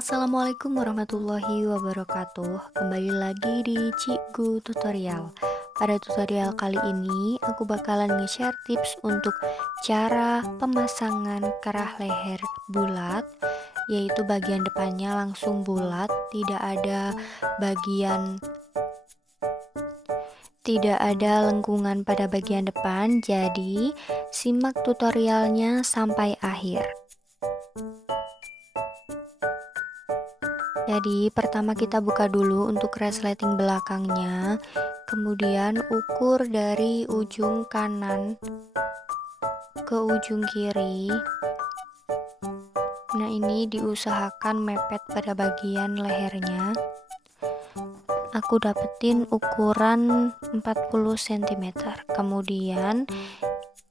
Assalamualaikum warahmatullahi wabarakatuh. Kembali lagi di Cikgu Tutorial. Pada tutorial kali ini aku bakalan nge-share tips untuk cara pemasangan kerah leher bulat, yaitu bagian depannya langsung bulat, tidak ada lengkungan pada bagian depan. Jadi simak tutorialnya sampai akhir. Jadi pertama kita buka dulu untuk resleting belakangnya, kemudian ukur dari ujung kanan ke ujung kiri. Nah, ini diusahakan mepet pada bagian lehernya. Aku dapetin ukuran 40 cm. Kemudian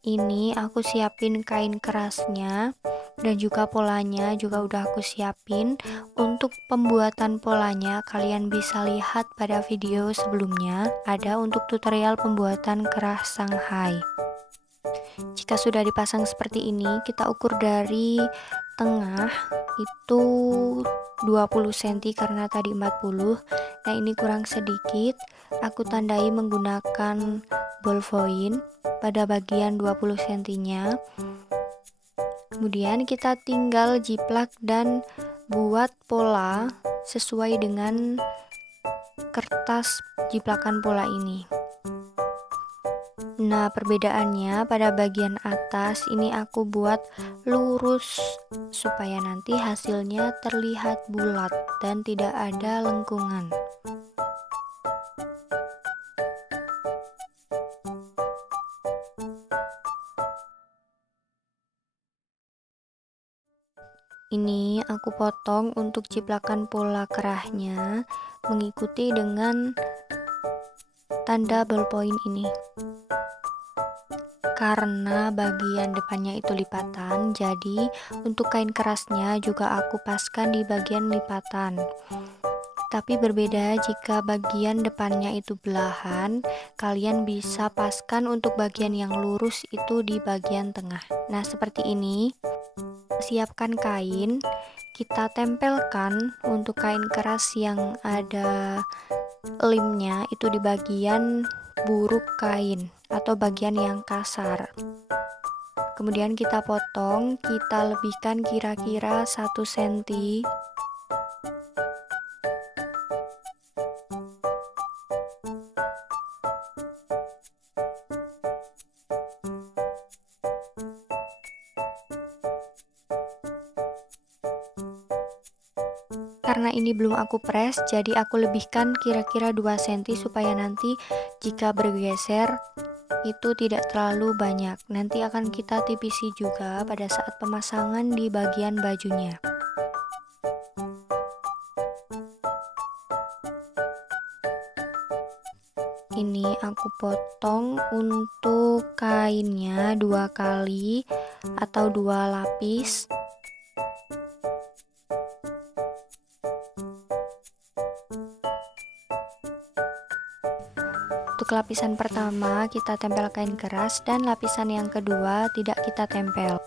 ini aku siapin kain kerasnya dan juga polanya juga udah aku siapin. Untuk pembuatan polanya kalian bisa lihat pada video sebelumnya, ada untuk tutorial pembuatan kerah Shanghai. Jika sudah dipasang seperti ini, kita ukur dari tengah itu 20 cm karena tadi 40. Nah, ini kurang sedikit, aku tandai menggunakan ballpoint pada bagian 20 cm nya. Kemudian kita tinggal jiplak dan buat pola sesuai dengan kertas jiplakan pola ini. Nah, perbedaannya pada bagian atas ini aku buat lurus supaya nanti hasilnya terlihat bulat dan tidak ada lengkungan. Ini aku potong untuk jiplakan pola kerahnya mengikuti dengan tanda ballpoint ini. Karena bagian depannya itu lipatan, jadi untuk kain kerasnya juga aku paskan di bagian lipatan. Tapi berbeda jika bagian depannya itu belahan, kalian bisa paskan untuk bagian yang lurus itu di bagian tengah. Nah, seperti ini. Siapkan kain, kita tempelkan untuk kain keras yang ada lemnya itu di bagian buruk kain atau bagian yang kasar. Kemudian kita potong, kita lebihkan kira-kira 1 cm. Karena ini belum aku press, jadi aku lebihkan kira-kira 2 cm supaya nanti jika bergeser itu tidak terlalu banyak. Nanti akan kita tipisi juga pada saat pemasangan di bagian bajunya. Ini aku potong untuk kainnya 2 kali atau 2 lapis. Untuk lapisan pertama kita tempel kain keras dan lapisan yang kedua tidak kita tempel.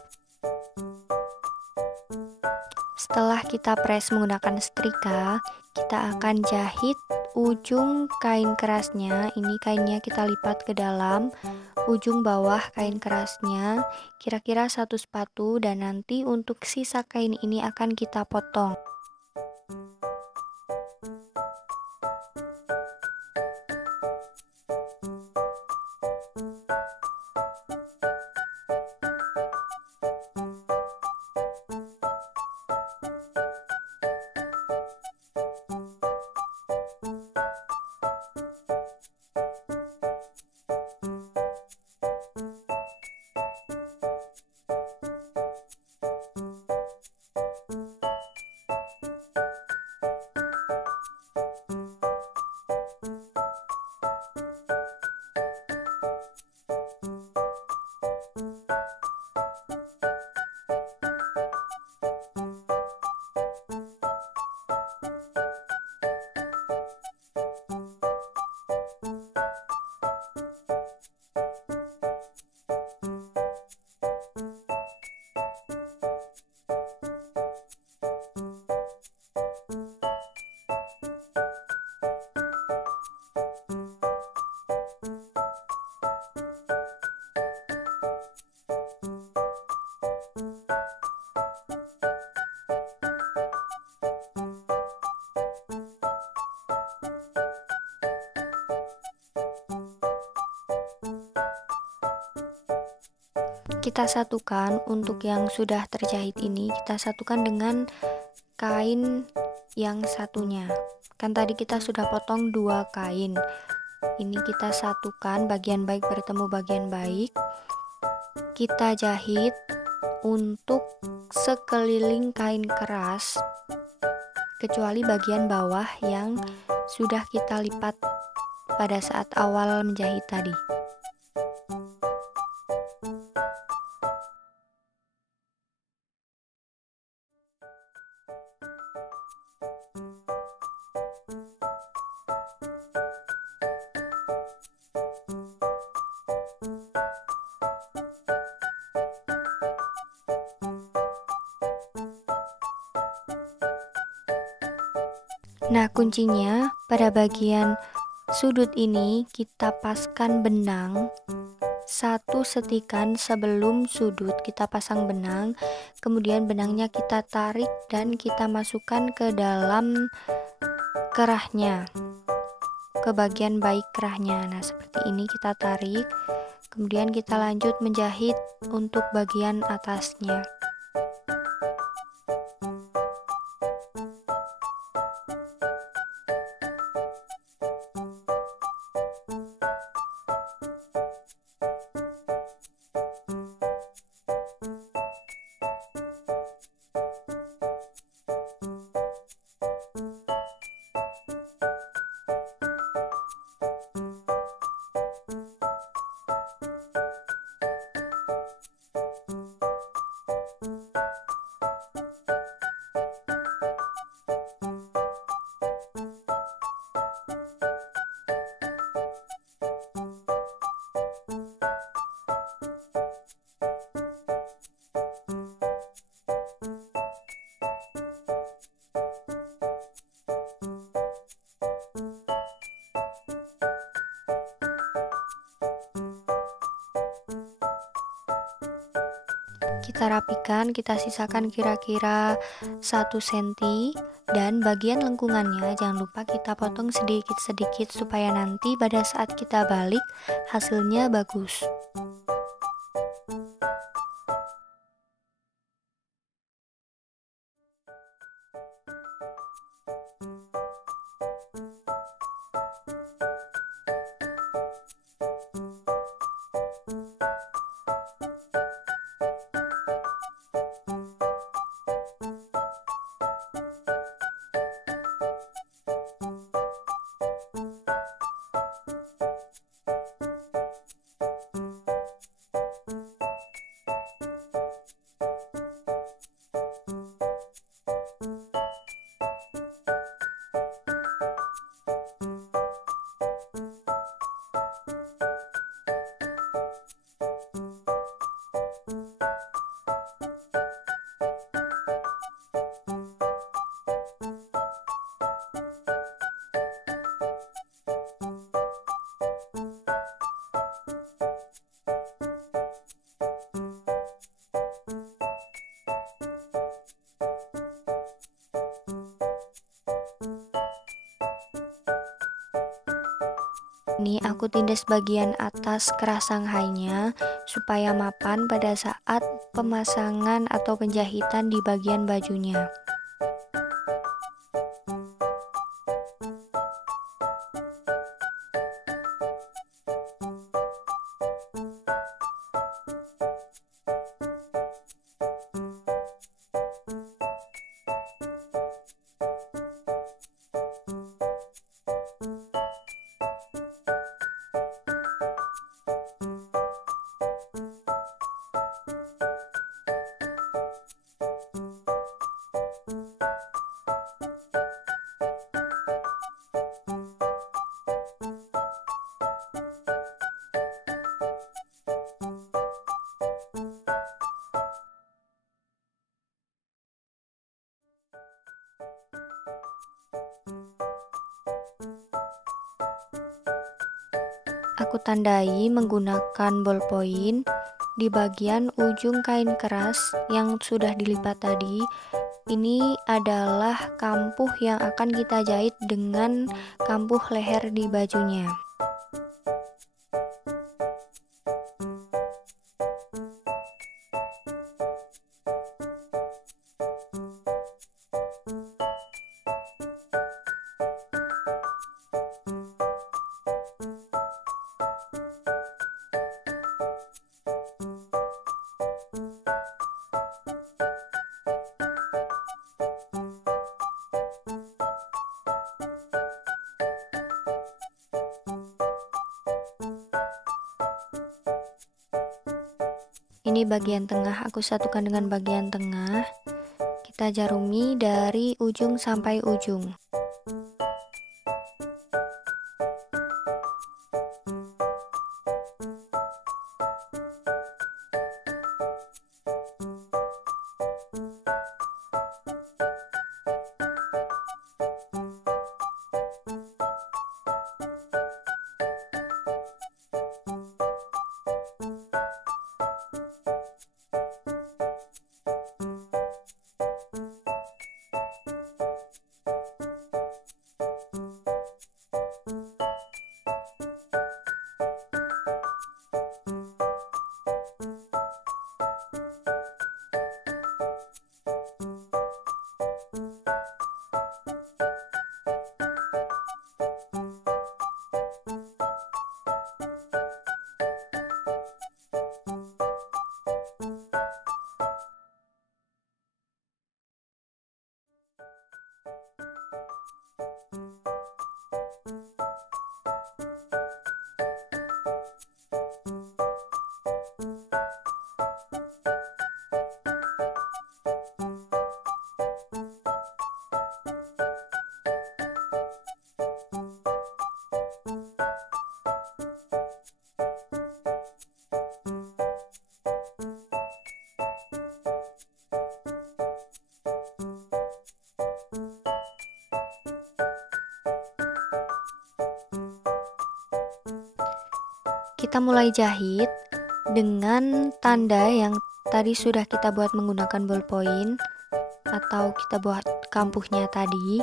Setelah kita press menggunakan setrika, kita akan jahit ujung kain kerasnya. Ini kainnya kita lipat ke dalam ujung bawah kain kerasnya kira-kira 1 sepatu, dan nanti untuk sisa kain ini akan kita potong. Kita satukan untuk yang sudah terjahit ini, kita satukan dengan kain yang satunya. Kan tadi kita sudah potong 2 kain. Ini kita satukan, bagian baik bertemu bagian baik. Kita jahit untuk sekeliling kain keras, kecuali bagian bawah yang sudah kita lipat pada saat awal menjahit tadi. Nah, kuncinya pada bagian sudut ini kita paskan benang, 1 setikan sebelum sudut kita pasang benang, kemudian benangnya kita tarik dan kita masukkan ke dalam kerahnya, ke bagian baik kerahnya. Nah, seperti ini kita tarik, kemudian kita lanjut menjahit untuk bagian atasnya. Kita rapikan, kita sisakan kira-kira 1 cm, dan bagian lengkungannya jangan lupa kita potong sedikit-sedikit supaya nanti pada saat kita balik hasilnya bagus. Ini aku tindas bagian atas kerah Shanghai-nya supaya mapan pada saat pemasangan atau penjahitan di bagian bajunya. Aku tandai menggunakan ballpoint di bagian ujung kain keras yang sudah dilipat tadi. Ini adalah kampuh yang akan kita jahit dengan kampuh leher di bajunya. Ini bagian tengah, aku satukan dengan bagian tengah. Kita jarumi dari ujung sampai ujung. Kita mulai jahit dengan tanda yang tadi sudah kita buat menggunakan ballpoint atau kita buat kampuhnya tadi.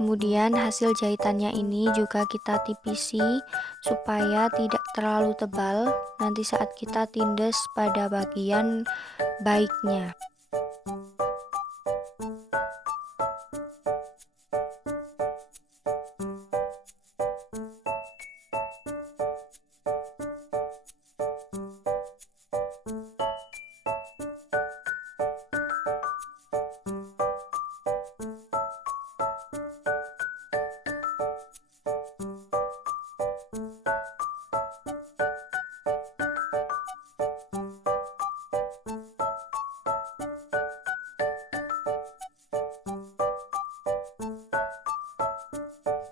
Kemudian hasil jahitannya ini juga kita tipisi supaya tidak terlalu tebal nanti saat kita tindes pada bagian baiknya.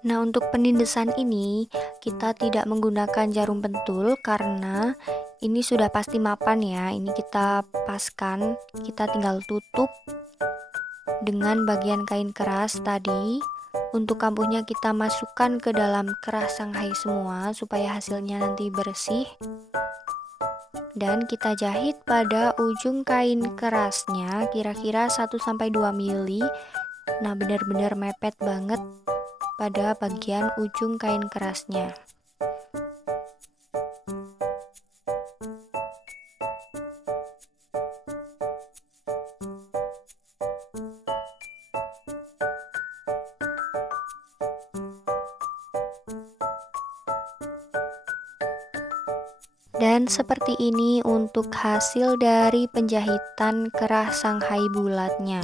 Nah, untuk penindesan ini kita tidak menggunakan jarum pentul karena ini sudah pasti mapan ya. Ini kita paskan, kita tinggal tutup dengan bagian kain keras tadi. Untuk kampuhnya kita masukkan ke dalam keras Shanghai semua supaya hasilnya nanti bersih. Dan kita jahit pada ujung kain kerasnya kira-kira 1-2 mili. Nah, benar-benar mepet banget pada bagian ujung kain kerasnya. Dan seperti ini untuk hasil dari penjahitan kerah Shanghai bulatnya.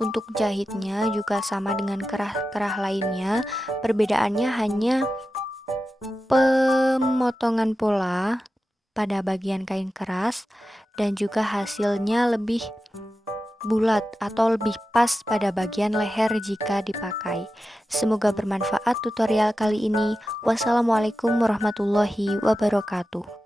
Untuk jahitnya juga sama dengan kerah-kerah lainnya, perbedaannya hanya pemotongan pola pada bagian kain keras dan juga hasilnya lebih bulat atau lebih pas pada bagian leher jika dipakai. Semoga bermanfaat tutorial kali ini. Wassalamualaikum warahmatullahi wabarakatuh.